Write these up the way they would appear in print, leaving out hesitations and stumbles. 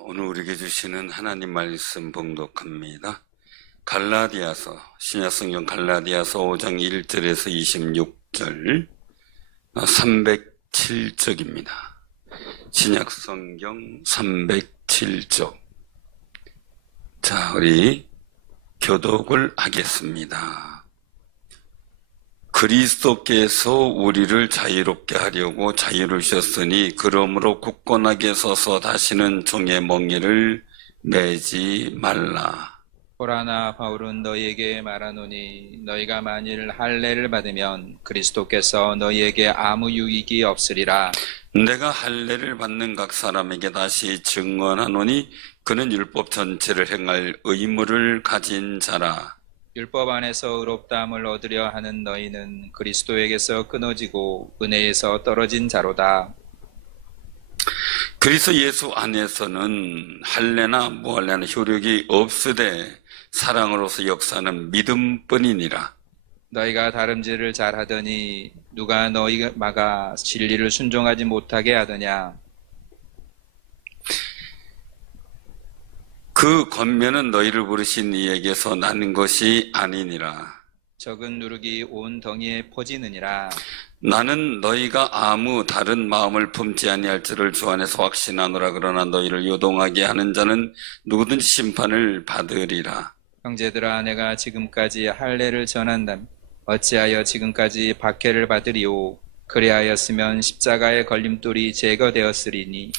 오늘 우리에게 주시는 하나님 말씀 봉독합니다. 갈라디아서, 신약성경 갈라디아서 5장 1절에서 26절, 307쪽입니다. 신약성경 307쪽. 자, 우리 교독을 하겠습니다. 그리스도께서 우리를 자유롭게 하려고 자유를 주셨으니 그러므로 굳건하게 서서 다시는 종의 멍에를 매지 말라. 보라나 바울은 너희에게 말하노니 너희가 만일 할례를 받으면 그리스도께서 너희에게 아무 유익이 없으리라. 내가 할례를 받는 각 사람에게 다시 증언하노니 그는 율법 전체를 행할 의무를 가진 자라. 율법 안에서 의롭다함을 얻으려 하는 너희는 그리스도에게서 끊어지고 은혜에서 떨어진 자로다. 그리스도 예수 안에서는 할례나 무할례나 효력이 없으되 사랑으로서 역사는 믿음뿐이니라. 너희가 다름질을 잘하더니 누가 너희 막아 진리를 순종하지 못하게 하더냐. 그 권면은 너희를 부르신 이에게서 나는 것이 아니니라. 적은 누룩이 온 덩이에 퍼지느니라. 나는 너희가 아무 다른 마음을 품지 아니할 줄을 주 안에서 확신하노라. 그러나 너희를 요동하게 하는 자는 누구든지 심판을 받으리라. 형제들아, 내가 지금까지 할례를 전한다면 어찌하여 지금까지 박해를 받으리오. 그리하였으면 십자가의 걸림돌이 제거되었으리니.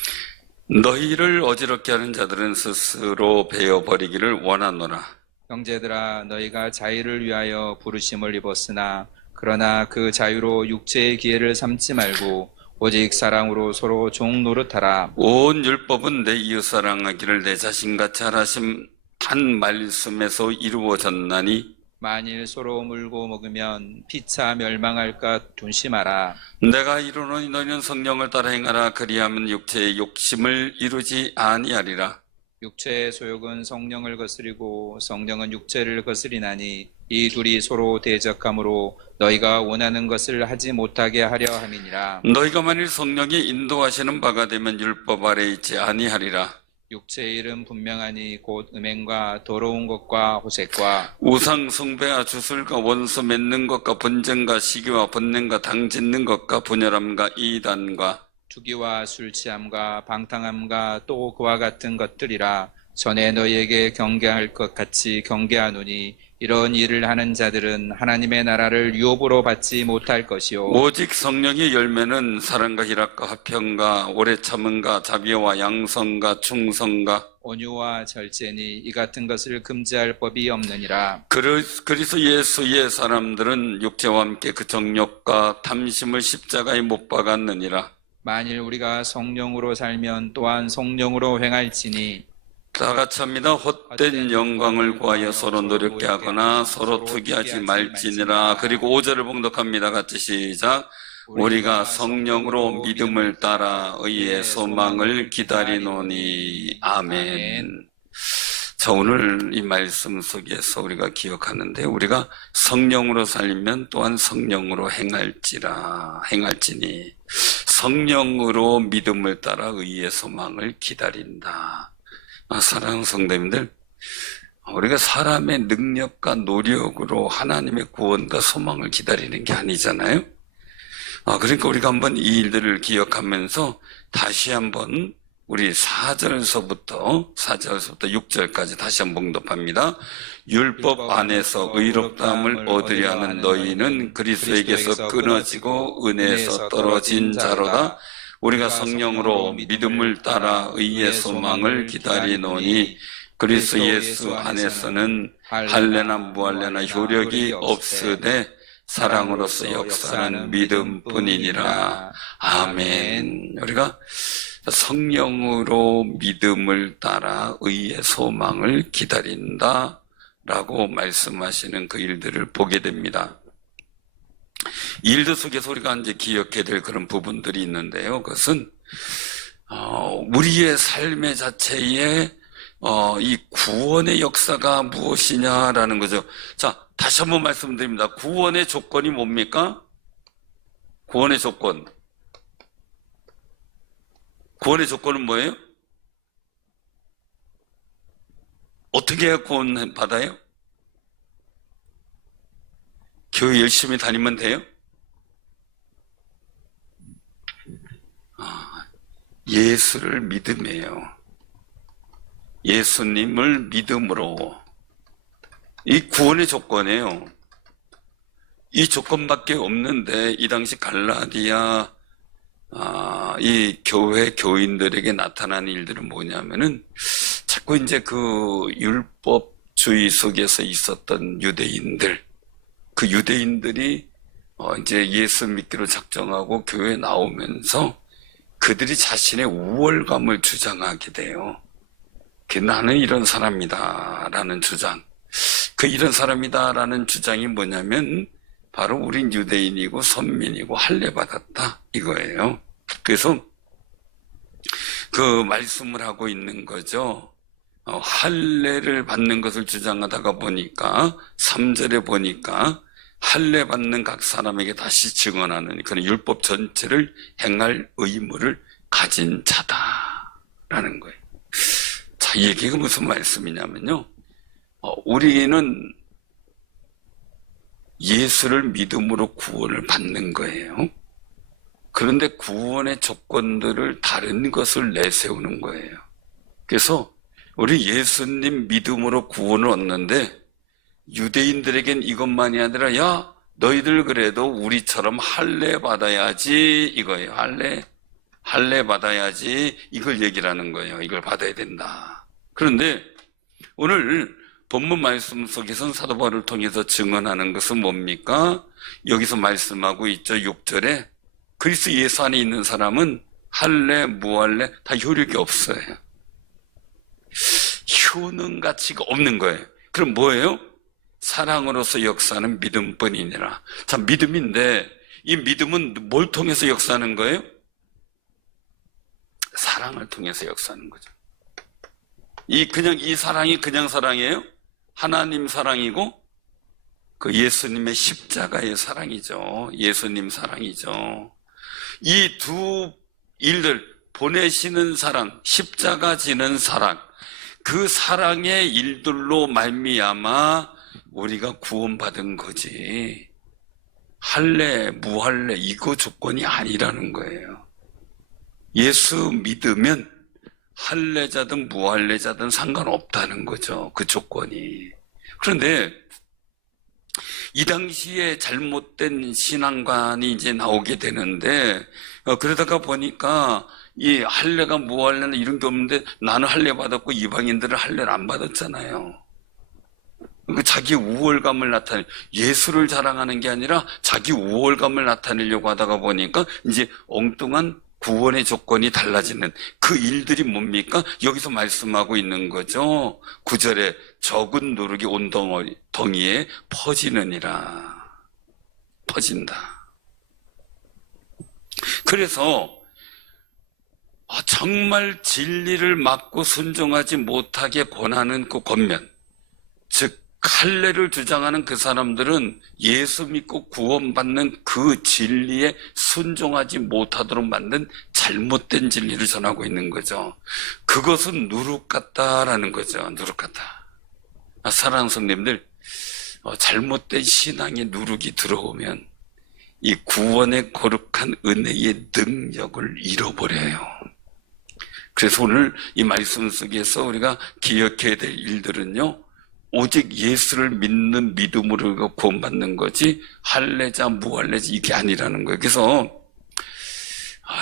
너희를 어지럽게 하는 자들은 스스로 베어버리기를 원하노라. 형제들아, 너희가 자유를 위하여 부르심을 입었으나 그러나 그 자유로 육체의 기회를 삼지 말고 오직 사랑으로 서로 종 노릇하라. 온 율법은 내 이웃 사랑하기를 내 자신같이 하라심 한 말씀에서 이루어졌나니 만일 서로 물고 먹으면 피차 멸망할까 조심하라. 내가 이르노니 너희는 성령을 따라 행하라. 그리하면 육체의 욕심을 이루지 아니하리라. 육체의 소욕은 성령을 거스리고 성령은 육체를 거스리나니 이 둘이 서로 대적함으로 너희가 원하는 것을 하지 못하게 하려 함이니라. 너희가 만일 성령이 인도하시는 바가 되면 율법 아래 있지 아니하리라. 육체의 일은 분명하니 곧 음행과 더러운 것과 호색과 우상 숭배와 주술과 원수 맺는 것과 분쟁과 시기와 번냄과 당짓는 것과 분열함과 이단과 투기와 술 취함과 방탕함과 또 그와 같은 것들이라. 전에 너희에게 경계할 것 같이 경계하노니 이런 일을 하는 자들은 하나님의 나라를 유업으로 받지 못할 것이요 오직 성령의 열매는 사랑과 희락과 화평과 오래 참음과 자비와 양성과 충성과 온유와 절제니 이 같은 것을 금지할 법이 없느니라. 그리스도 예수의 사람들은 육체와 함께 그 정욕과 탐심을 십자가에 못 박았느니라. 만일 우리가 성령으로 살면 또한 성령으로 행할지니. 다 같이 합니다. 헛된 영광을 구하여 서로 노력게 하거나 서로 투기하지 말지니라. 그리고 5절을 봉독합니다. 같이 시작. 우리가 성령으로 믿음을 따라 의의 소망을 기다리노니. 아멘. 자, 오늘 이 말씀 속에서 우리가 기억하는데 우리가 성령으로 살면 또한 성령으로 행할지니 성령으로 믿음을 따라 의의 소망을 기다린다. 사랑하는 성도님들, 우리가 사람의 능력과 노력으로 하나님의 구원과 소망을 기다리는 게 아니잖아요. 그러니까 우리가 한번 이 일들을 기억하면서 다시 한번 우리 4절서부터 6절까지 다시 한번 봉독합니다. 율법 안에서 의롭다함을 얻으려 하는 너희는 그리스도에게서 끊어지고 은혜에서 떨어진 자로다. 우리가 성령으로 믿음을 따라 의의 소망을 기다리노니 그리스도 예수 안에서는 할례나 무할례나 효력이 없으되 사랑으로서 역사는 믿음뿐이니라. 아멘. 우리가 성령으로 믿음을 따라 의의 소망을 기다린다 라고 말씀하시는 그 일들을 보게 됩니다. 이 일들 속에서 우리가 이제 기억해야 될 그런 부분들이 있는데요. 그것은 우리의 삶의 자체에 이 구원의 역사가 무엇이냐라는 거죠. 자, 다시 한번 말씀드립니다. 구원의 조건이 뭡니까? 구원의 조건. 구원의 조건은 뭐예요? 어떻게 해야 구원 받아요? 교회 열심히 다니면 돼요? 예수를 믿음이에요. 예수님을 믿음으로. 이 구원의 조건이에요. 이 조건밖에 없는데 이 당시 갈라디아 이 교회 교인들에게 나타난 일들은 뭐냐면은 자꾸 이제 그 율법주의 속에서 있었던 유대인들, 그 유대인들이 이제 예수 믿기로 작정하고 교회에 나오면서 그들이 자신의 우월감을 주장하게 돼요. 나는 이런 사람이다 라는 주장. 그 이런 사람이다 라는 주장이 뭐냐면 바로 우린 유대인이고 선민이고 할례 받았다 이거예요. 그래서 그 말씀을 하고 있는 거죠. 할례를 받는 것을 주장하다가 보니까 3절에 보니까 할례 받는 각 사람에게 다시 증언하는 그런 율법 전체를 행할 의무를 가진 자다라는 거예요. 자, 이 얘기가 무슨 말씀이냐면요. 우리는 예수를 믿음으로 구원을 받는 거예요. 그런데 구원의 조건들을 다른 것을 내세우는 거예요. 그래서 우리 예수님 믿음으로 구원을 얻는데 유대인들에겐 이것만이 아니라 야 너희들 그래도 우리처럼 할례 받아야지 이거예요. 할례 받아야지 이걸 얘기를 하는 거예요. 이걸 받아야 된다. 그런데 오늘 본문 말씀 속에서는 사도 바울을 통해서 증언하는 것은 뭡니까? 여기서 말씀하고 있죠. 6절에 그리스도 예수 안에 있는 사람은 할례 무할례 다 효력이 없어요. 효능 가치가 없는 거예요. 그럼 뭐예요? 사랑으로서 역사하는 믿음뿐이니라. 자, 믿음인데 이 믿음은 뭘 통해서 역사하는 거예요? 사랑을 통해서 역사하는 거죠. 이 사랑이 그냥 사랑이에요? 하나님 사랑이고 그 예수님의 십자가의 사랑이죠. 예수님 사랑이죠. 이 두 일들, 보내시는 사랑, 십자가 지는 사랑, 그 사랑의 일들로 말미암아 우리가 구원받은 거지. 할례, 무할례 이거 조건이 아니라는 거예요. 예수 믿으면 할례자든 무할례자든 상관없다는 거죠. 그 조건이. 그런데 이 당시에 잘못된 신앙관이 이제 나오게 되는데 그러다가 보니까 이 할례가 무할례는 이런 게 없는데 나는 할례 받았고 이방인들은 할례를 안 받았잖아요. 자기 우월감을 나타내 예수를 자랑하는 게 아니라 자기 우월감을 나타내려고 하다가 보니까 이제 엉뚱한 구원의 조건이 달라지는 그 일들이 뭡니까? 여기서 말씀하고 있는 거죠. 9절에 적은 누룩이 온 덩이에 퍼지느니라. 퍼진다. 그래서 정말 진리를 막고 순종하지 못하게 권하는 그 권면, 즉 할례를 주장하는 그 사람들은 예수 믿고 구원받는 그 진리에 순종하지 못하도록 만든 잘못된 진리를 전하고 있는 거죠. 그것은 누룩 같다라는 거죠. 누룩 같다. 사랑하는 성도님들, 잘못된 신앙의 누룩이 들어오면 이 구원의 거룩한 은혜의 능력을 잃어버려요. 그래서 오늘 이 말씀 속에서 우리가 기억해야 될 일들은요, 오직 예수를 믿는 믿음으로 구원받는 거지 할례자 무할례자 이게 아니라는 거예요. 그래서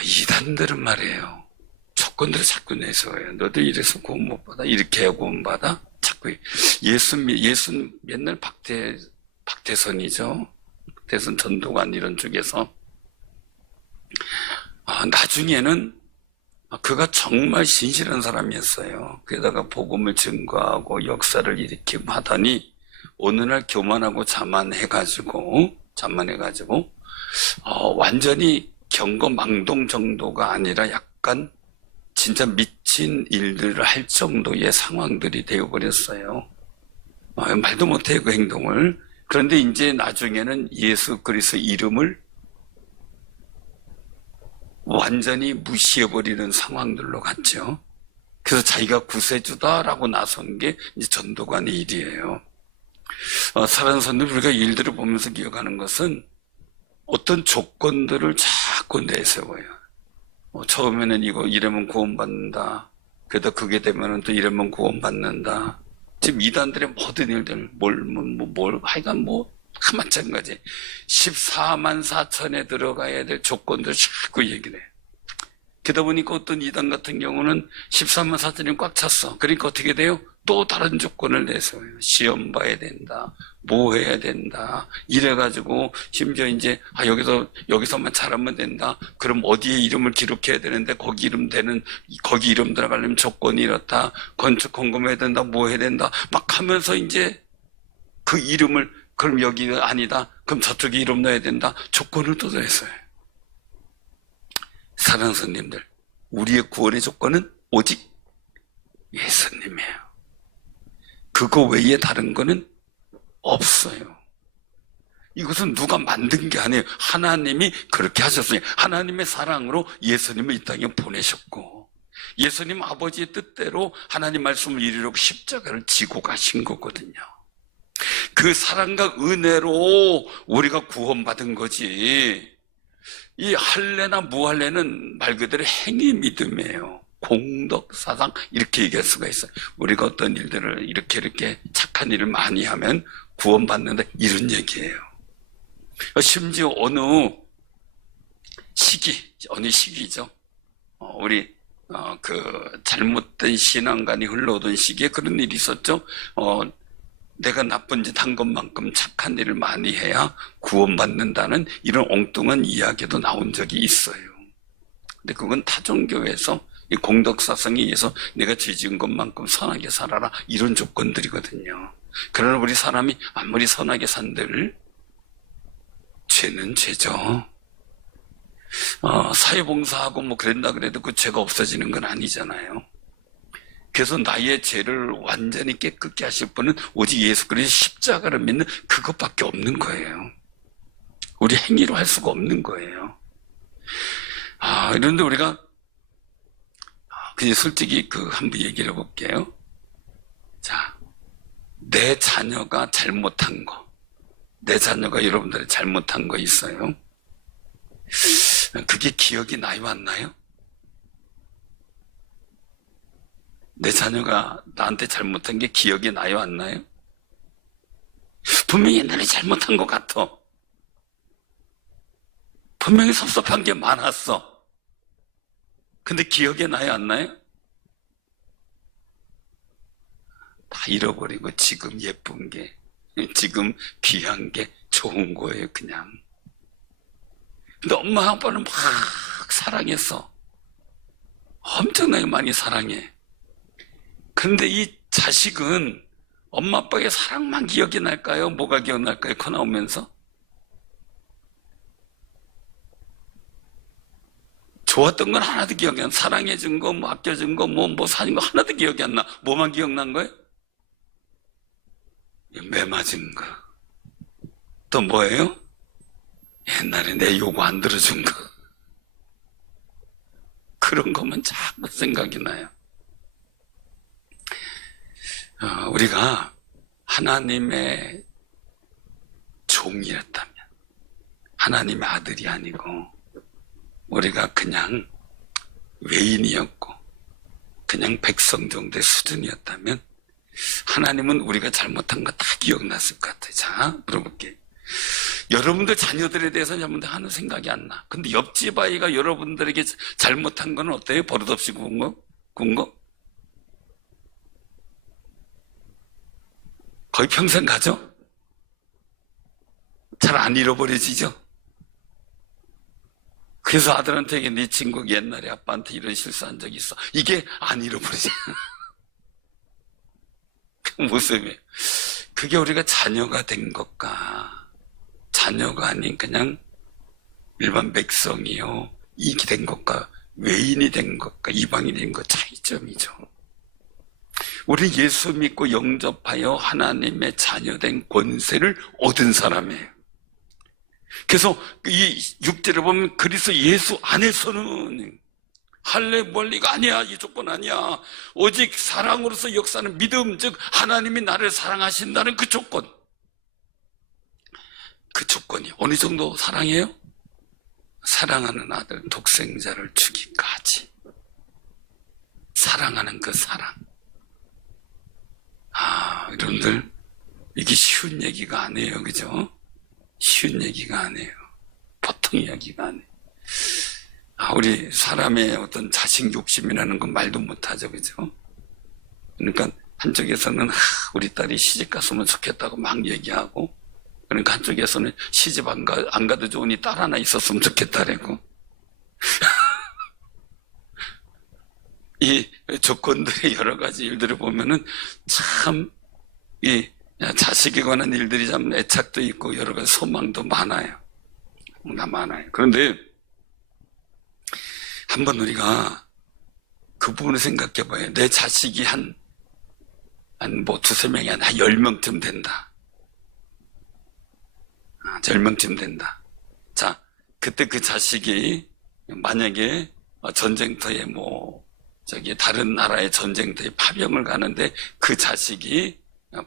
이단들은 말이에요. 조건들을 자꾸 내세워요. 너도 이래서 구원 못 받아? 이렇게 해야 구원 받아? 자꾸 예수 맨날 박태선이죠. 박태선 전도관 이런 쪽에서 나중에는 그가 정말 신실한 사람이었어요. 그러다가 복음을 증거하고 역사를 일으키고 하더니 어느 날 교만하고 자만해가지고 완전히 경거망동 정도가 아니라 약간 진짜 미친 일들을 할 정도의 상황들이 되어버렸어요. 말도 못해요, 그 행동을. 그런데 이제 나중에는 예수 그리스도 이름을 완전히 무시해버리는 상황들로 갔죠. 그래서 자기가 구세주다라고 나선 게 이제 전도관의 일이에요. 살아선들 우리가 일들을 보면서 기억하는 것은 어떤 조건들을 자꾸 내세워요. 처음에는 이러면 구원받는다. 그러다 그게 되면은 또 이러면 구원받는다. 지금 이단들의 모든 일들, 하여간 다 마찬가지. 14만 4천에 들어가야 될 조건들 자꾸 얘기를 해요. 그러다 보니까 어떤 이단 같은 경우는 14만 4천이 꽉 찼어. 그러니까 어떻게 돼요? 또 다른 조건을 내세워요. 시험 봐야 된다. 뭐 해야 된다. 이래가지고 심지어 이제 여기서만 잘하면 된다. 그럼 어디에 이름을 기록해야 되는데 거기 이름 들어가려면 조건이 이렇다. 건축 공금해야 된다. 뭐 해야 된다. 막 하면서 이제 그 이름을 그럼 여기가 아니다. 그럼 저쪽에 이름 넣어야 된다. 조건을 또 내세워요. 사랑하는 손님들, 우리의 구원의 조건은 오직 예수님이에요. 그거 외에 다른 거는 없어요. 이것은 누가 만든 게 아니에요. 하나님이 그렇게 하셨어요. 하나님의 사랑으로 예수님을 이 땅에 보내셨고, 예수님 아버지의 뜻대로 하나님 말씀을 이루려고 십자가를 지고 가신 거거든요. 그 사랑과 은혜로 우리가 구원받은 거지, 이 할례나 무할례는 말 그대로 행위 믿음이에요. 공덕, 사상 이렇게 얘기할 수가 있어요. 우리가 어떤 일들을 이렇게 착한 일을 많이 하면 구원받는다, 이런 얘기예요. 심지어 어느 시기죠. 우리 그 잘못된 신앙관이 흘러오던 시기에 그런 일이 있었죠. 내가 나쁜 짓 한 것만큼 착한 일을 많이 해야 구원받는다는 이런 엉뚱한 이야기도 나온 적이 있어요. 근데 그건 타종교에서 이 공덕사상에 의해서 내가 죄 지은 것만큼 선하게 살아라, 이런 조건들이거든요. 그러나 우리 사람이 아무리 선하게 산들 죄는 죄죠. 사회봉사하고 그런다 그래도 그 죄가 없어지는 건 아니잖아요. 그래서 나의 죄를 완전히 깨끗게 하실 분은 오직 예수 그리스도의 십자가를 믿는 그것밖에 없는 거예요. 우리 행위로 할 수가 없는 거예요. 그런데 우리가 그냥 솔직히 한번 얘기를 해볼게요. 자, 내 자녀가 잘못한 거, 내 자녀가 여러분들이 잘못한 거 있어요. 그게 기억이 나요, 안 나요? 내 자녀가 나한테 잘못한 게 기억이 나요, 안 나요? 분명히 옛날에 잘못한 것 같아. 분명히 섭섭한 게 많았어. 근데 기억에 나요, 안 나요? 다 잃어버리고 지금 예쁜 게, 지금 귀한 게 좋은 거예요, 그냥. 근데 엄마 아빠는 막 사랑했어. 엄청나게 많이 사랑해. 근데 이 자식은 엄마 아빠의 사랑만 기억이 날까요? 뭐가 기억날까요? 커 나오면서? 좋았던 건 하나도 기억이 안 나. 사랑해준 거, 아껴준 거, 사준 거 하나도 기억이 안 나. 뭐만 기억난 거예요? 매 맞은 거. 또 뭐예요? 옛날에 내 요구 안 들어준 거. 그런 것만 자꾸 생각이 나요. 우리가 하나님의 종이었다면, 하나님의 아들이 아니고 우리가 그냥 외인이었고 그냥 백성 정도의 수준이었다면 하나님은 우리가 잘못한 거 다 기억났을 것 같아요. 자, 물어볼게요. 여러분들 자녀들에 대해서는 여러분들 하는 생각이 안 나. 근데 옆집 아이가 여러분들에게 잘못한 건 어때요? 버릇없이 구운 거? 거의 평생 가죠? 잘 안 잃어버려지죠? 그래서 아들한테 네 친구가 옛날에 아빠한테 이런 실수한 적이 있어. 이게 안 잃어버리지. 그 모습이에요. 그게 우리가 자녀가 된 것과 자녀가 아닌 그냥 일반 백성이요, 이익이 된 것과 외인이 된 것과 이방인이 된 것 차이점이죠. 우리 예수 믿고 영접하여 하나님의 자녀된 권세를 얻은 사람이에요. 그래서 이 6절에 보면 그리스도 예수 안에서는 할래 멀리가 아니야. 이 조건 아니야. 오직 사랑으로서 역사는 믿음, 즉 하나님이 나를 사랑하신다는 그 조건. 그 조건이 어느 정도 사랑해요? 사랑하는 아들 독생자를 주기까지. 사랑하는 그 사랑. 여러분들, 이게 쉬운 얘기가 아니에요. 그죠? 쉬운 얘기가 아니에요. 보통 이야기가 아니에요. 우리 사람의 어떤 자식 욕심이라는 건 말도 못하죠. 그죠? 그러니까 한쪽에서는 우리 딸이 시집 갔으면 좋겠다고 막 얘기하고, 그러니까 한쪽에서는 시집 안 가도 좋으니 딸 하나 있었으면 좋겠다라고. 이 조건들의 여러 가지 일들을 보면은 참, 이 자식에 관한 일들이 참 애착도 있고 여러 가지 소망도 많아요. 많아요. 그런데 한번 우리가 그 부분을 생각해 봐요. 내 자식이 한 두세 명이 아니라 한 10명쯤 된다. 10명쯤 된다. 자, 그때 그 자식이 만약에 전쟁터에 다른 나라의 전쟁터에 파병을 가는데 그 자식이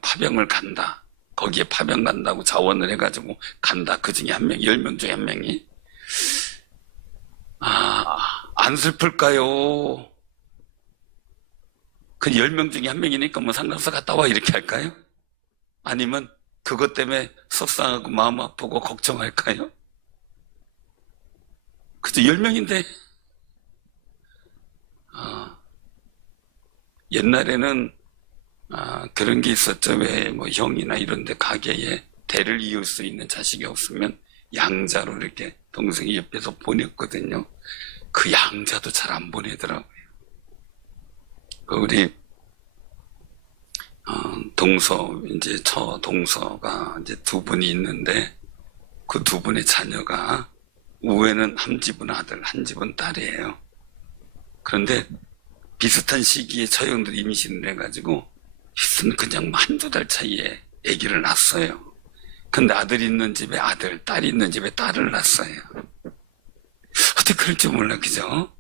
파병을 간다. 거기에 파병 간다고 자원을 해가지고 간다. 그 중에 한 명, 10명 중에 한 명이. 안 슬플까요? 그 10명 중에 한 명이니까 상관없어 갔다 와 이렇게 할까요? 아니면 그것 때문에 속상하고 마음 아프고 걱정할까요? 그죠? 10명인데. 옛날에는 그런 게 있었죠. 왜 형이나 이런 데 가게에 대를 이을 수 있는 자식이 없으면 양자로 이렇게 동생이 옆에서 보냈거든요. 그 양자도 잘 안 보내더라고요. 우리 동서가 이제 두 분이 있는데 그 두 분의 자녀가 우에는 한 집은 아들, 한 집은 딸이에요. 그런데 비슷한 시기에 처형들 임신을 해가지고 그냥 한두 달 차이에 아기를 낳았어요. 근데 아들 있는 집에 아들, 딸 있는 집에 딸을 낳았어요. 어떻게 그럴 줄 몰라, 그죠?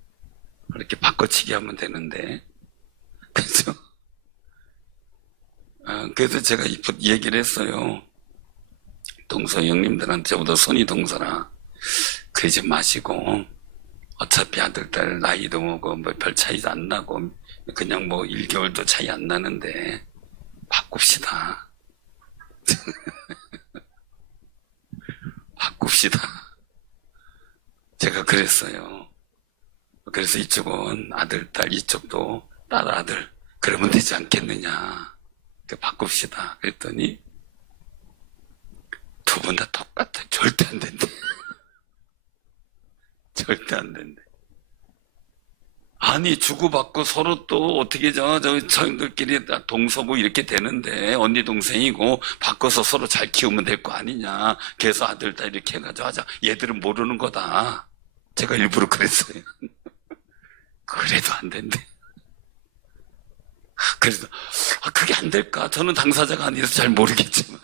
그렇게 바꿔치기 하면 되는데. 그죠? 그래서 제가 얘기를 했어요. 동서 형님들한테 저보다 손이 동서라. 그러지 마시고, 어차피 아들, 딸 나이도 별 차이도 안 나고, 그냥 1개월도 차이 안 나는데, 바꿉시다. 바꿉시다. 제가 그랬어요. 그래서 이쪽은 아들, 딸, 이쪽도 딸, 아들, 그러면 되지 않겠느냐. 바꿉시다. 그랬더니, 두 분 다 똑같아. 절대 안 된대. 절대 안 된대. 아니, 주고받고 서로 또 어떻게 저희들끼리 동서고 이렇게 되는데, 언니 동생이고, 바꿔서 서로 잘 키우면 될 거 아니냐. 그래서 아들, 딸 이렇게 해가지고 하자. 얘들은 모르는 거다. 제가 일부러 그랬어요. 그래도 안 된대. 그래서, 그게 안 될까? 저는 당사자가 아니라서 잘 모르겠지만,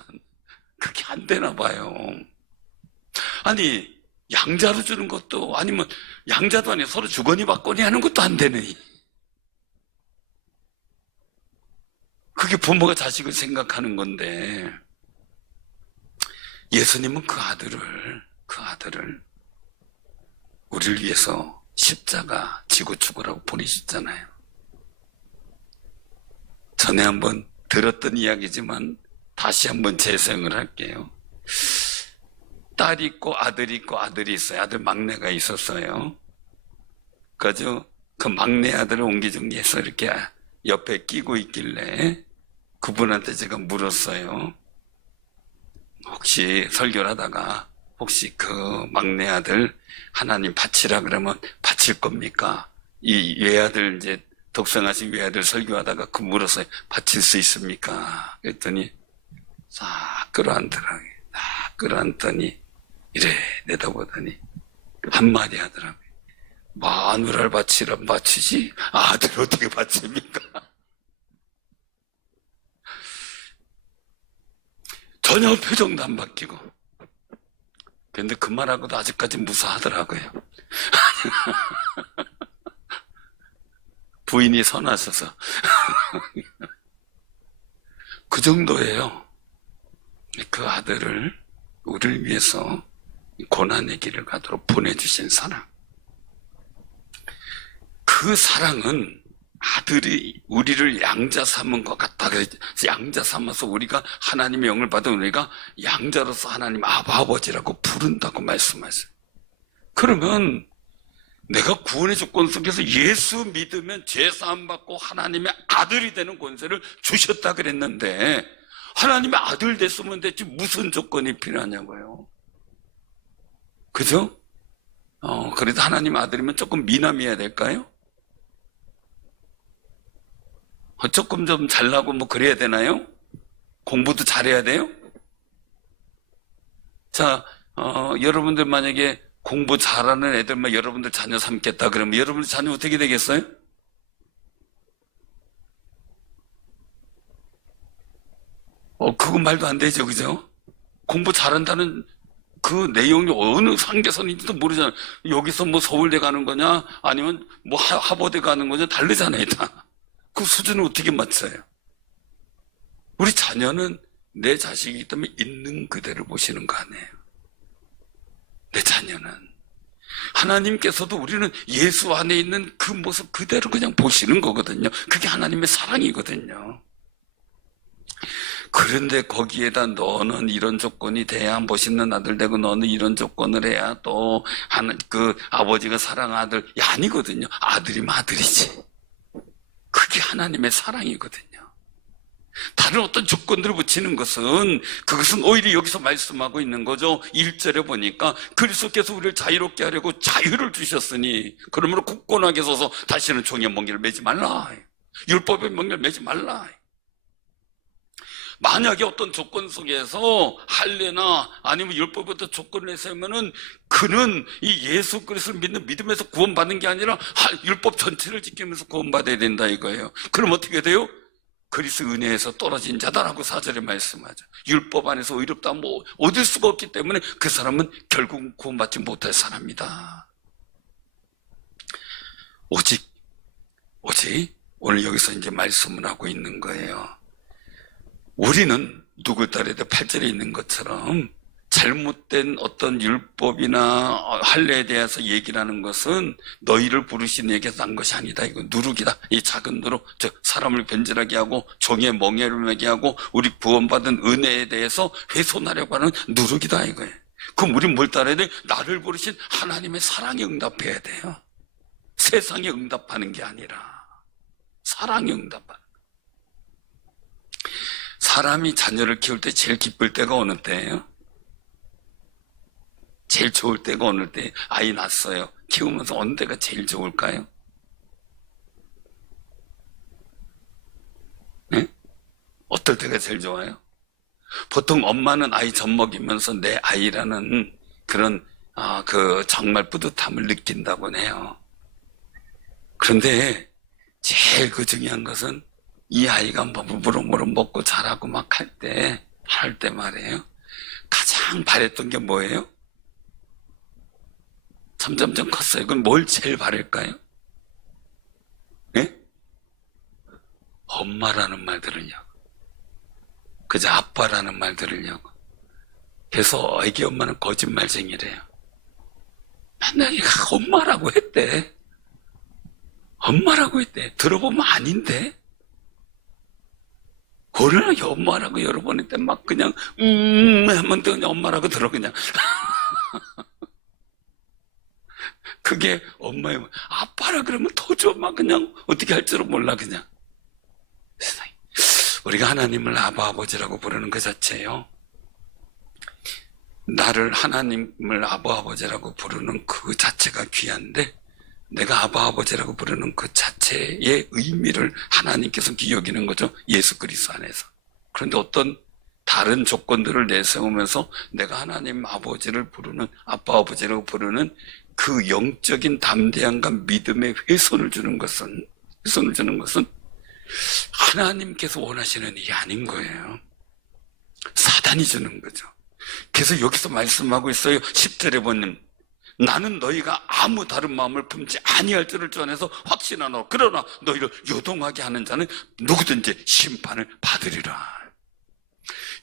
그게 안 되나 봐요. 아니, 양자로 주는 것도, 아니면 양자도 아니고 서로 주거니 받거니 하는 것도 안 되네. 그게 부모가 자식을 생각하는 건데, 예수님은 그 아들을 우리를 위해서 십자가 지고 죽으라고 보내셨잖아요. 전에 한번 들었던 이야기지만 다시 한번 재생을 할게요. 딸 있고 아들이 있어요. 아들 막내가 있었어요. 그래서 그 막내 아들을 옹기종기해서 이렇게 옆에 끼고 있길래 그분한테 제가 물었어요. 혹시 설교를 하다가 혹시 그 막내 아들 하나님 바치라 그러면 바칠 겁니까? 이 외아들 이제 독생하신 외아들 설교하다가 그 물었어요. 바칠 수 있습니까? 그랬더니 싹 끌어안더라고요. 싹 끌어안더니 이래 내다보더니 한마디 하더라고요. 마누라를 바치라 바치지 아들 어떻게 바칩니까? 전혀 표정도 안 바뀌고. 그런데 그 말하고도 아직까지 무사하더라고요. 부인이 선하셔서. 그 정도예요. 그 아들을 우리를 위해서 고난의 길을 가도록 보내주신 사랑. 그 사랑은 아들이 우리를 양자 삼은 것 같다. 양자 삼아서 우리가 하나님의 영을 받은 우리가 양자로서 하나님 아버지라고 부른다고 말씀하세요. 그러면 내가 구원의 조건 속에서 예수 믿으면 죄사함 받고 하나님의 아들이 되는 권세를 주셨다 그랬는데 하나님의 아들 됐으면 됐지 무슨 조건이 필요하냐고요. 그죠? 그래도 하나님 아들이면 조금 미남이어야 될까요? 조금 좀 잘나고 뭐 그래야 되나요? 공부도 잘해야 돼요? 자, 여러분들 만약에 공부 잘하는 애들만 여러분들 자녀 삼겠다 그러면 여러분들 자녀 어떻게 되겠어요? 그건 말도 안 되죠, 그죠? 공부 잘한다는 그 내용이 어느 상계선인지도 모르잖아요. 여기서 뭐 서울대 가는 거냐, 아니면 뭐 하버드 가는 거냐, 다르잖아요, 다. 그 수준을 어떻게 맞춰요? 우리 자녀는 내 자식이기 때문에 있는 그대로 보시는 거 아니에요. 내 자녀는. 하나님께서도 우리는 예수 안에 있는 그 모습 그대로 그냥 보시는 거거든요. 그게 하나님의 사랑이거든요. 그런데 거기에다 너는 이런 조건이 돼야 멋있는 아들 되고 너는 이런 조건을 해야 또 그 아버지가 사랑하는 아들. 아니거든요. 아들이면 아들이지. 그게 하나님의 사랑이거든요. 다른 어떤 조건들을 붙이는 것은 그것은 오히려 여기서 말씀하고 있는 거죠. 1절에 보니까 그리스도께서 우리를 자유롭게 하려고 자유를 주셨으니 그러므로 굳건하게 서서 다시는 종의 멍에를 매지 말라. 율법의 멍에를 매지 말라. 만약에 어떤 조건 속에서 할례나 아니면 율법부터 조건을 내세우면은 그는 이 예수 그리스도를 믿는 믿음에서 구원받는 게 아니라 율법 전체를 지키면서 구원받아야 된다 이거예요. 그럼 어떻게 돼요? 그리스도 은혜에서 떨어진 자다라고 4절에 말씀하죠. 율법 안에서 의롭다 뭐 얻을 수가 없기 때문에 그 사람은 결국 구원받지 못할 사람이다. 오직 오늘 여기서 이제 말씀을 하고 있는 거예요. 우리는 누굴 따라야 돼? 8절에 있는 것처럼 잘못된 어떤 율법이나 할례에 대해서 얘기를 하는 것은 너희를 부르신 에게서 난 것이 아니다. 이거 누룩이다. 이 작은 누룩, 즉 사람을 변질하게 하고 종의 멍에를 매게 하고 우리 구원받은 은혜에 대해서 훼손하려고 하는 누룩이다 이거예요. 그럼 우리는 뭘 따라야 돼? 나를 부르신 하나님의 사랑에 응답해야 돼요. 세상에 응답하는 게 아니라 사랑에 응답하는. 사람이 자녀를 키울 때 제일 기쁠 때가 어느 때예요? 제일 좋을 때가 어느 때? 아이 낳았어요. 키우면서 어느 때가 제일 좋을까요? 네? 어떨 때가 제일 좋아요? 보통 엄마는 아이 젖먹이면서 내 아이라는 그런 정말 뿌듯함을 느낀다고 해요. 그런데 제일 그 중요한 것은 이 아이가 뭐 무럭무럭 먹고 자라고 막 할 때 말이에요. 가장 바랬던 게 뭐예요? 점점점 컸어요. 그럼 뭘 제일 바랄까요? 예? 엄마라는 말 들으려고. 그저 아빠라는 말 들으려고. 그래서 애기 엄마는 거짓말쟁이래요. 맨날 얘가 엄마라고 했대. 엄마라고 했대. 들어보면 아닌데? 어른하게 엄마라고 여러 번 했대. 막 그냥 하면 또 그냥 엄마라고 들어 그냥. 그게 엄마의 아빠라 그러면 더 좋아. 막 그냥 어떻게 할 줄은 몰라 그냥. 우리가 하나님을 아버지라고 부르는 그 자체예요. 나를 하나님을 아버지라고 부르는 그 자체가 귀한데 내가 아버지라고 부르는 그 자체의 의미를 하나님께서 기억이는 거죠. 예수 그리스도 안에서. 그런데 어떤 다른 조건들을 내세우면서 내가 하나님 아버지를 부르는 아버지라고 부르는 그 영적인 담대함과 믿음의 훼손을 주는 것은 하나님께서 원하시는 일이 아닌 거예요. 사단이 주는 거죠. 그래서 여기서 말씀하고 있어요. 10절에 보면 나는 너희가 아무 다른 마음을 품지 아니할 줄을 전해서 확신하노. 그러나 너희를 요동하게 하는 자는 누구든지 심판을 받으리라.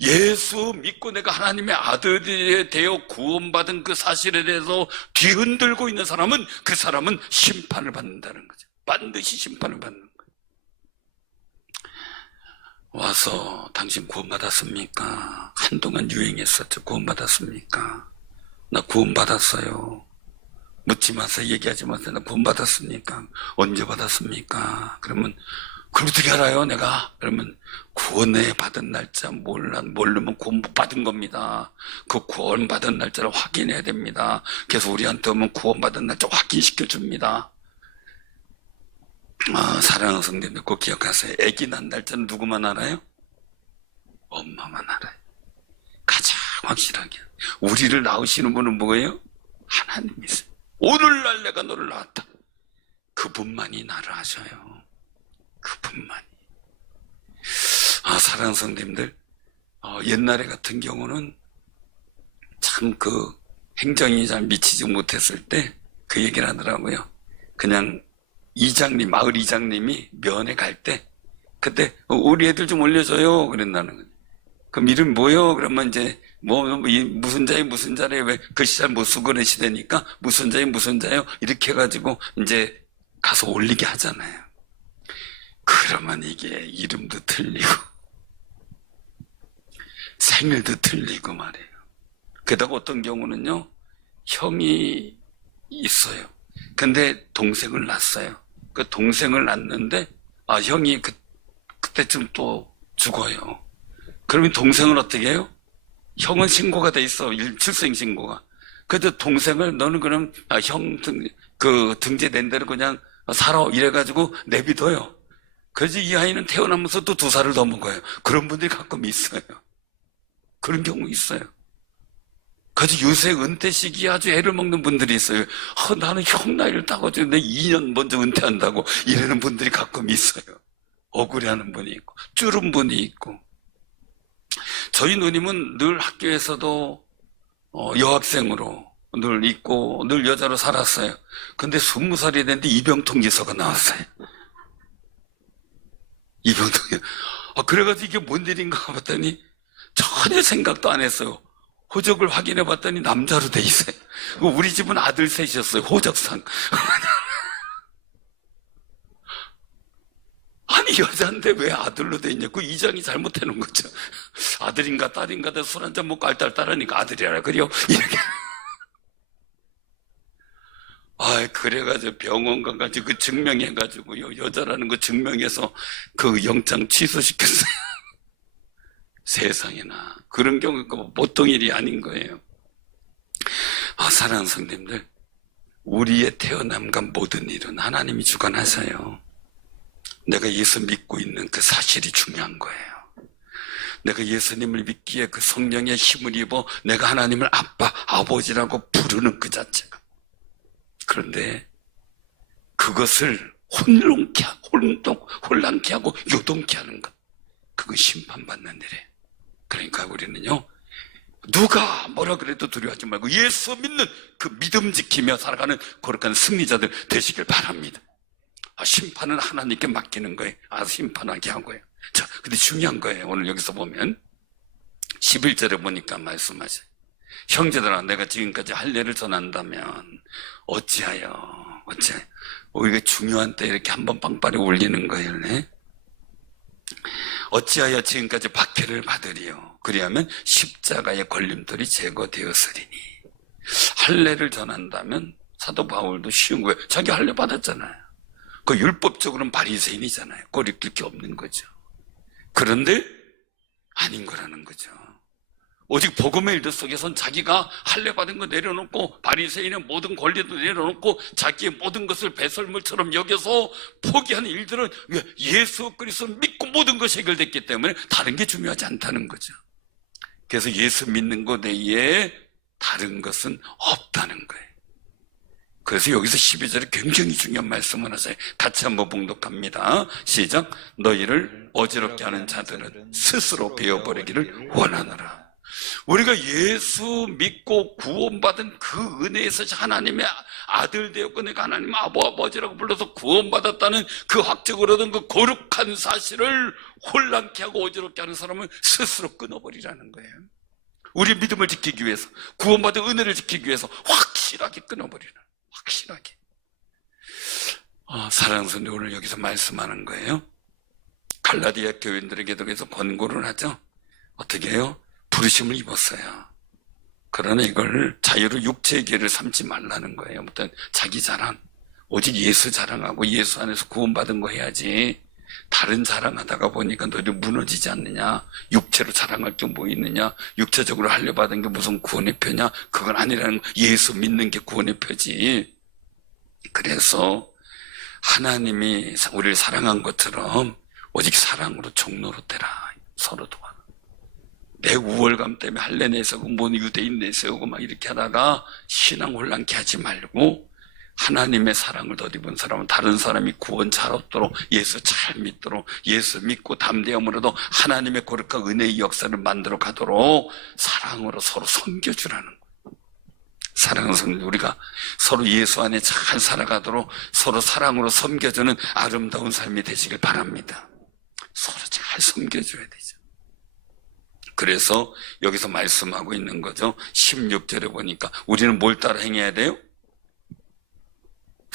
예수 믿고 내가 하나님의 아들이 되어 구원받은 그 사실에 대해서 뒤흔들고 있는 사람은, 그 사람은 심판을 받는다는 거죠. 반드시 심판을 받는 거예요. 와서 당신 구원받았습니까? 한동안 유행했었죠. 구원받았습니까? 나 구원받았어요. 묻지 마세요. 얘기하지 마세요. 나 구원받았습니까? 언제 받았습니까? 그러면 그걸 어떻게 알아요, 내가? 그러면 구원에 받은 날짜 모르면 구원 못 받은 겁니다. 그 구원 받은 날짜를 확인해야 됩니다. 그래서 우리한테 오면 구원 받은 날짜 확인시켜 줍니다. 사랑하는 성도님들 꼭 기억하세요. 아기 난 날짜는 누구만 알아요? 엄마만 알아요. 가장 확실하게. 우리를 낳으시는 분은 뭐예요? 하나님이세요. 오늘날 내가 너를 낳았다. 그분만이 나를 아셔요. 그분만이. 사랑하는 성도님들, 옛날에 같은 경우는 참 그 행정이 잘 미치지 못했을 때 그 얘기를 하더라고요. 그냥 마을 이장님이 면회 갈 때, 그때 우리 애들 좀 올려줘요 그랬다는 거예요. 그럼 이름 뭐요? 그러면 이제 무슨 자에 왜 글씨 잘 못 쓰고 그런 시대니까 무슨 자요 이렇게 해가지고 이제 가서 올리게 하잖아요. 그러면 이게 이름도 틀리고 생일도 틀리고 말이에요. 게다가 어떤 경우는요, 형이 있어요. 근데 동생을 낳았어요. 그 동생을 낳는데 형이 그때쯤 또 죽어요. 그러면 동생은 어떻게 해요? 형은 신고가 돼 있어. 출생 신고가. 그래도 동생을 너는 그럼 형 등재된 대로 그냥 살아 이래가지고 내비둬요. 그래서 이 아이는 태어나면서 또 2살을 더 먹어요. 그런 분들이 가끔 있어요. 그런 경우 있어요. 그래서 요새 은퇴 시기에 아주 애를 먹는 분들이 있어요. 나는 형 나이를 따가지고 내 2년 먼저 은퇴한다고 이러는 분들이 가끔 있어요. 억울해하는 분이 있고 쭈른 분이 있고. 저희 누님은 늘 학교에서도 여학생으로 늘 있고 늘 여자로 살았어요. 근데 20살이 됐는데 입영통지서가 나왔어요. 입영통지. 그래가지고 이게 뭔 일인가 봤더니 전혀 생각도 안 했어요. 호적을 확인해 봤더니 남자로 돼 있어요. 우리 집은 아들 셋이었어요. 호적상. 아니 여자인데 왜 아들로 돼 있냐. 그 이장이 잘못해 놓은 거죠. 아들인가 딸인가 술 한잔 먹고 알딸딸하니까 아들이라 그래요. 이렇게. 그래가지고 병원 가가지고 그 증명해가지고요. 여자라는 거 증명해서 그 영장 취소시켰어요. 세상에나. 그런 경우가 보통 일이 아닌 거예요. 사랑하는 성도님들, 우리의 태어남과 모든 일은 하나님이 주관하셔요. 내가 예수 믿고 있는 그 사실이 중요한 거예요. 내가 예수님을 믿기에 그 성령의 힘을 입어 내가 하나님을 아빠, 아버지라고 부르는 그 자체가. 그런데 그것을 혼란케 하고 요동케 하는 것, 그건 심판받는 일이에요. 그러니까 우리는요, 누가 뭐라 그래도 두려워하지 말고 예수 믿는 그 믿음 지키며 살아가는 거룩한 승리자들 되시길 바랍니다. 심판은 하나님께 맡기는 거예요. 심판하게 하고요. 자, 근데 중요한 거예요. 오늘 여기서 보면 11절에 보니까 말씀하셔요. 형제들아, 내가 지금까지 할례를 전한다면 어찌하여 이게 중요한 때 이렇게 한번 빵빠레 울리는 거예요. 네? 어찌하여 지금까지 박해를 받으리요. 그리하면 십자가의 걸림돌이 제거되었으리니. 할례를 전한다면 사도 바울도 쉬운 거예요. 자기 할례 받았잖아요. 그 율법적으로는 바리새인이잖아요. 꼬리낄 게 없는 거죠. 그런데 아닌 거라는 거죠. 오직 복음의 일들 속에선 자기가 할례 받은 거 내려놓고 바리새인의 모든 권리도 내려놓고 자기의 모든 것을 배설물처럼 여겨서 포기하는 일들은 예수 그리스도를 믿고 모든 것이 해결됐기 때문에 다른 게 중요하지 않다는 거죠. 그래서 예수 믿는 것 외에 다른 것은 없다는 거예요. 그래서 여기서 12절에 굉장히 중요한 말씀을 하세요. 같이 한번 봉독합니다. 시작. 너희를 어지럽게 하는 자들은 스스로 베어버리기를 원하노라. 우리가 예수 믿고 구원받은 그 은혜에서 하나님의 아들 되었고 내가 하나님 아버지라고 불러서 구원받았다는 그 확증을 얻은 그 거룩한 사실을 혼란케 하고 어지럽게 하는 사람은 스스로 끊어버리라는 거예요. 우리 믿음을 지키기 위해서, 구원받은 은혜를 지키기 위해서 확실하게 끊어버리는, 확실하게. 사랑하는 성도, 오늘 여기서 말씀하는 거예요. 갈라디아 교인들에게도 계속 권고를 하죠. 어떻게 해요? 부르심을 입었어요. 그러나 이걸 자유로 육체의 길을 삼지 말라는 거예요. 어떤 자기 자랑, 오직 예수 자랑하고 예수 안에서 구원받은 거 해야지. 다른 자랑하다가 보니까 너희들 무너지지 않느냐? 육체로 자랑할 게 뭐 있느냐? 육체적으로 하려 받은 게 무슨 구원의 표냐? 그건 아니라는 거. 예수 믿는 게 구원의 표지. 그래서 하나님이 우리를 사랑한 것처럼 오직 사랑으로 종로로 되라. 서로 도와. 내 우월감 때문에 할례 내세우고 뭐 유대인 내세우고 막 이렇게 하다가 신앙 혼란케 하지 말고 하나님의 사랑을 덧입은 사람은 다른 사람이 구원 잘 얻도록 예수 잘 믿도록 예수 믿고 담대함으로도 하나님의 거룩한 은혜의 역사를 만들어 가도록 사랑으로 서로 섬겨주라는 거예요. 사랑하는 성도, 우리가 서로 예수 안에 잘 살아가도록 서로 사랑으로 섬겨주는 아름다운 삶이 되시길 바랍니다. 서로 잘 섬겨줘야 되죠. 그래서 여기서 말씀하고 있는 거죠. 16절에 보니까 우리는 뭘 따라 행해야 돼요?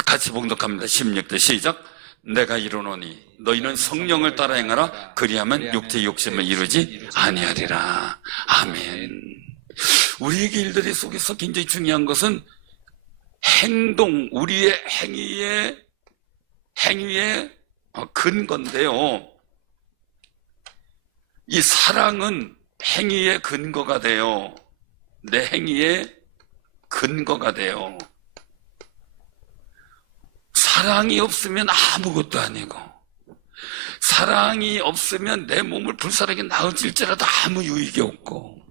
같이 봉독합니다. 16절 시작. 내가 이르노니 너희는 성령을 따라 행하라. 그리하면 육체의 욕심을 이루지 아니하리라. 아멘. 우리에게 일들이 속에서 굉장히 중요한 것은 행동, 우리의 행위의 근거인데요. 이 사랑은 행위의 근거가 돼요. 내 행위의 근거가 돼요. 사랑이 없으면 아무것도 아니고, 사랑이 없으면 내 몸을 불사르게 나을지라도 아무 유익이 없고,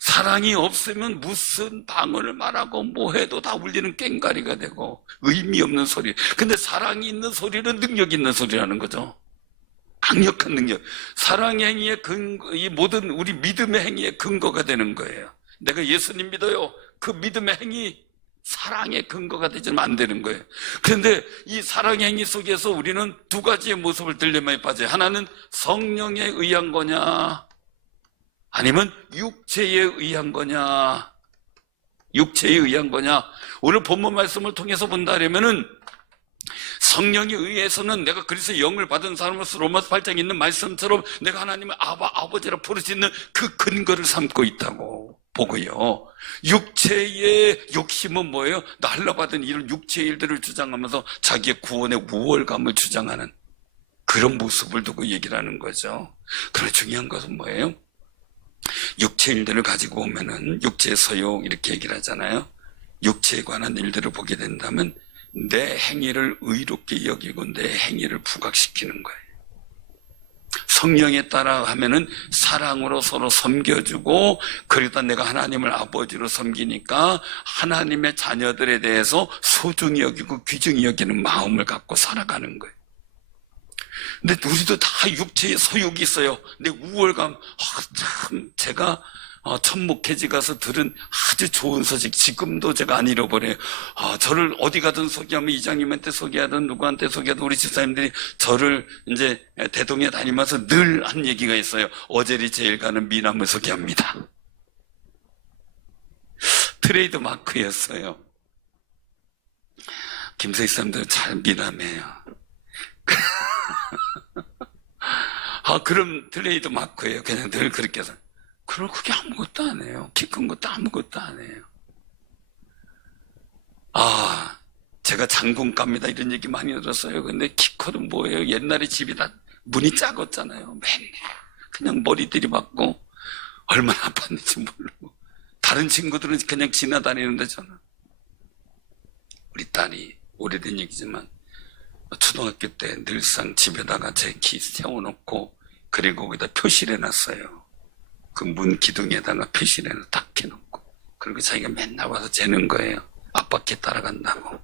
사랑이 없으면 무슨 방언을 말하고 뭐 해도 다 울리는 꽹가리가 되고 의미 없는 소리. 근데 사랑이 있는 소리는 능력 있는 소리라는 거죠. 강력한 능력. 사랑의 행위의 근거, 이 모든 우리 믿음의 행위의 근거가 되는 거예요. 내가 예수님 믿어요. 그 믿음의 행위, 사랑의 근거가 되지는 안 되는 거예요. 그런데 이 사랑의 행위 속에서 우리는 두 가지의 모습을 들려만 빠져요. 하나는 성령에 의한 거냐, 아니면 육체에 의한 거냐. 육체에 의한 거냐. 오늘 본문 말씀을 통해서 본다면은 성령에 의해서는 내가 그리스도의 영을 받은 사람으로서 로마서 8장에 있는 말씀처럼 내가 하나님의 아버지라 부를 수 있는 그 근거를 삼고 있다고 보고요. 육체의 욕심은 뭐예요? 날라받은 이런 육체의 일들을 주장하면서 자기의 구원의 우월감을 주장하는 그런 모습을 두고 얘기를 하는 거죠. 그러나 중요한 것은 뭐예요? 육체의 일들을 가지고 오면은 육체의 소욕 이렇게 얘기를 하잖아요. 육체에 관한 일들을 보게 된다면 내 행위를 의롭게 여기고 내 행위를 부각시키는 거예요. 성령에 따라 하면은 사랑으로 서로 섬겨주고, 그러다 내가 하나님을 아버지로 섬기니까 하나님의 자녀들에 대해서 소중히 여기고 귀중히 여기는 마음을 갖고 살아가는 거예요. 근데 우리도 다 육체의 소욕이 있어요. 내 우월감, 참 제가 천목회지 가서 들은 아주 좋은 소식, 지금도 제가 안 잃어버려요. 저를 어디 가든 소개하면 이장님한테 소개하든 누구한테 소개하든 우리 집사님들이 저를 이제 대동에 다니면서 늘 한 얘기가 있어요. 어제리 제일 가는 미남을 소개합니다. 트레이드 마크였어요. 김세희 사람들은 잘 미남이에요. 그럼 트레이드 마크예요. 그냥 늘 그렇게 해서. 그럼 그게 아무것도 안 해요. 키 큰 것도 아무것도 안 해요. 제가 장군감이다 이런 얘기 많이 들었어요. 근데 키 커도 뭐예요? 옛날에 집이 다 문이 작았잖아요. 맨날 그냥 머리 들이받고 얼마나 아팠는지 모르고. 다른 친구들은 그냥 지나다니는데 저는. 우리 딸이 오래된 얘기지만 초등학교 때 늘상 집에다가 제 키 세워놓고 그리고 거기다 표시를 해놨어요. 그 문 기둥에다가 표시를 딱 해놓고, 그리고 자기가 맨날 와서 재는 거예요. 아빠 키 따라간다고.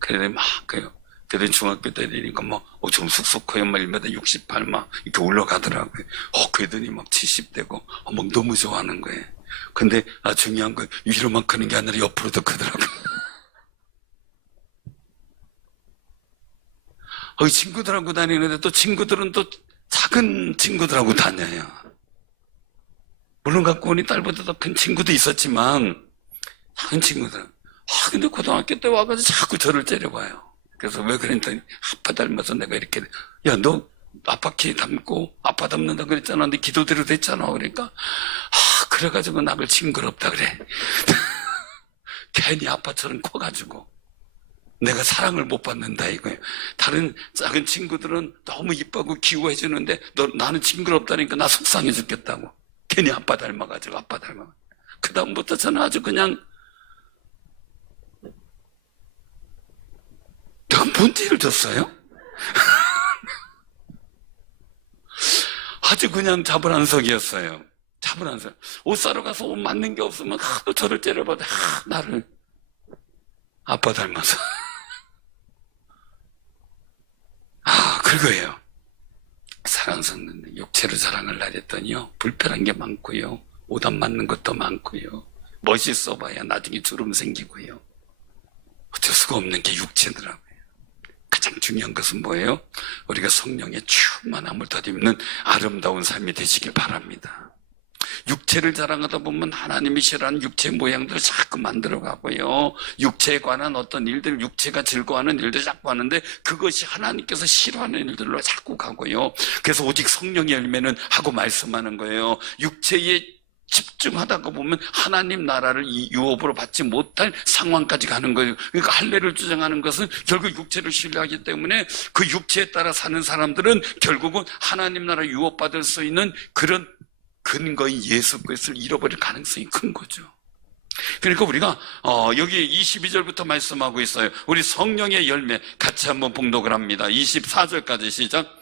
그래 막 그때 중학교 때 되니까 좀 쑥쑥 커요. 1m 68 이렇게 올라가더라고요. 그러더니 70대고 막 너무 좋아하는 거예요. 근데 중요한 건 위로만 크는 게 아니라 옆으로도 크더라고요. 친구들하고 다니는데 또 친구들은 또 작은 친구들하고 다녀요. 물론 갖고 오니 딸보다 더 큰 친구도 있었지만 작은 친구들. 근데 고등학교 때 와가지고 자꾸 저를 째려봐요. 그래서 왜 그랬더니 아빠 닮아서 내가 이렇게, 야, 너 아빠 키 닮고 아빠 닮는다 그랬잖아. 네 기도대로 됐잖아. 그러니까 그래가지고 나를 징그럽다 그래. 괜히 아빠처럼 커가지고 내가 사랑을 못 받는다 이거예요. 다른 작은 친구들은 너무 이쁘고 귀여워해주는데 나는 징그럽다니까 나 속상해 죽겠다고. 괜히 아빠 닮아가지고 아빠 닮아. 그 다음부터 저는 아주 그냥 내가 뭔 티를 줬어요? 아주 그냥 자불안석이었어요. 자불안석. 옷 사러 가서 옷 맞는 게 없으면 또 저를 째려봐도 나를 아빠 닮아서. 그거예요. 사랑스럽는 육체로 자랑을 하랬더니요, 불편한 게 많고요, 옷 안 맞는 것도 많고요, 멋있어 봐야 나중에 주름 생기고요, 어쩔 수가 없는 게 육체더라고요. 가장 중요한 것은 뭐예요? 우리가 성령의 충만함을 덧입는 아름다운 삶이 되시길 바랍니다. 육체를 자랑하다 보면 하나님이 싫어하는 육체 모양도 자꾸 만들어가고요, 육체에 관한 어떤 일들, 육체가 즐거워하는 일들 자꾸 하는데 그것이 하나님께서 싫어하는 일들로 자꾸 가고요. 그래서 오직 성령의 열매는 하고 말씀하는 거예요. 육체에 집중하다가 보면 하나님 나라를 이 유업으로 받지 못할 상황까지 가는 거예요. 그러니까 할례를 주장하는 것은 결국 육체를 신뢰하기 때문에 그 육체에 따라 사는 사람들은 결국은 하나님 나라 유업받을 수 있는 그런 근거인 예수 그리스도를 잃어버릴 가능성이 큰 거죠. 그러니까 우리가 여기 22절부터 말씀하고 있어요. 우리 성령의 열매 같이 한번 봉독을 합니다. 24절까지 시작.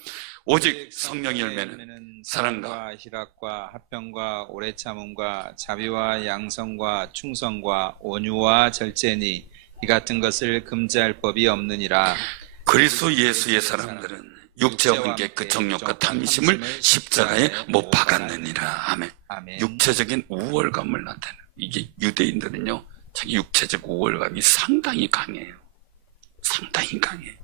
오직 성령의 열매는 사랑과 희락과 화평과 오래 참음과 자비와 양성과 충성과 온유와 절제니 이 같은 것을 금지할 법이 없느니라. 그리스도 예수의 사람들은 육체와 함께 그 정욕과 탐심을 십자가에 못 박았느니라. 아멘. 육체적인 우월감을 나타내는, 이게 유대인들은요 자기 육체적 우월감이 상당히 강해요. 상당히 강해요.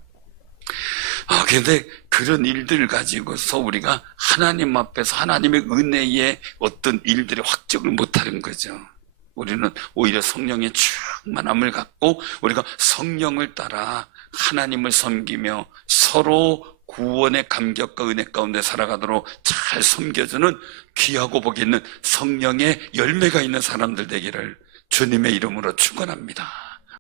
그런데 그런 일들을 가지고서 우리가 하나님 앞에서 하나님의 은혜의 어떤 일들의 확정을 못하는 거죠. 우리는 오히려 성령의 충만함을 갖고 우리가 성령을 따라 하나님을 섬기며 서로 구원의 감격과 은혜 가운데 살아가도록 잘 섬겨주는 귀하고 복이 있는 성령의 열매가 있는 사람들 되기를 주님의 이름으로 축원합니다.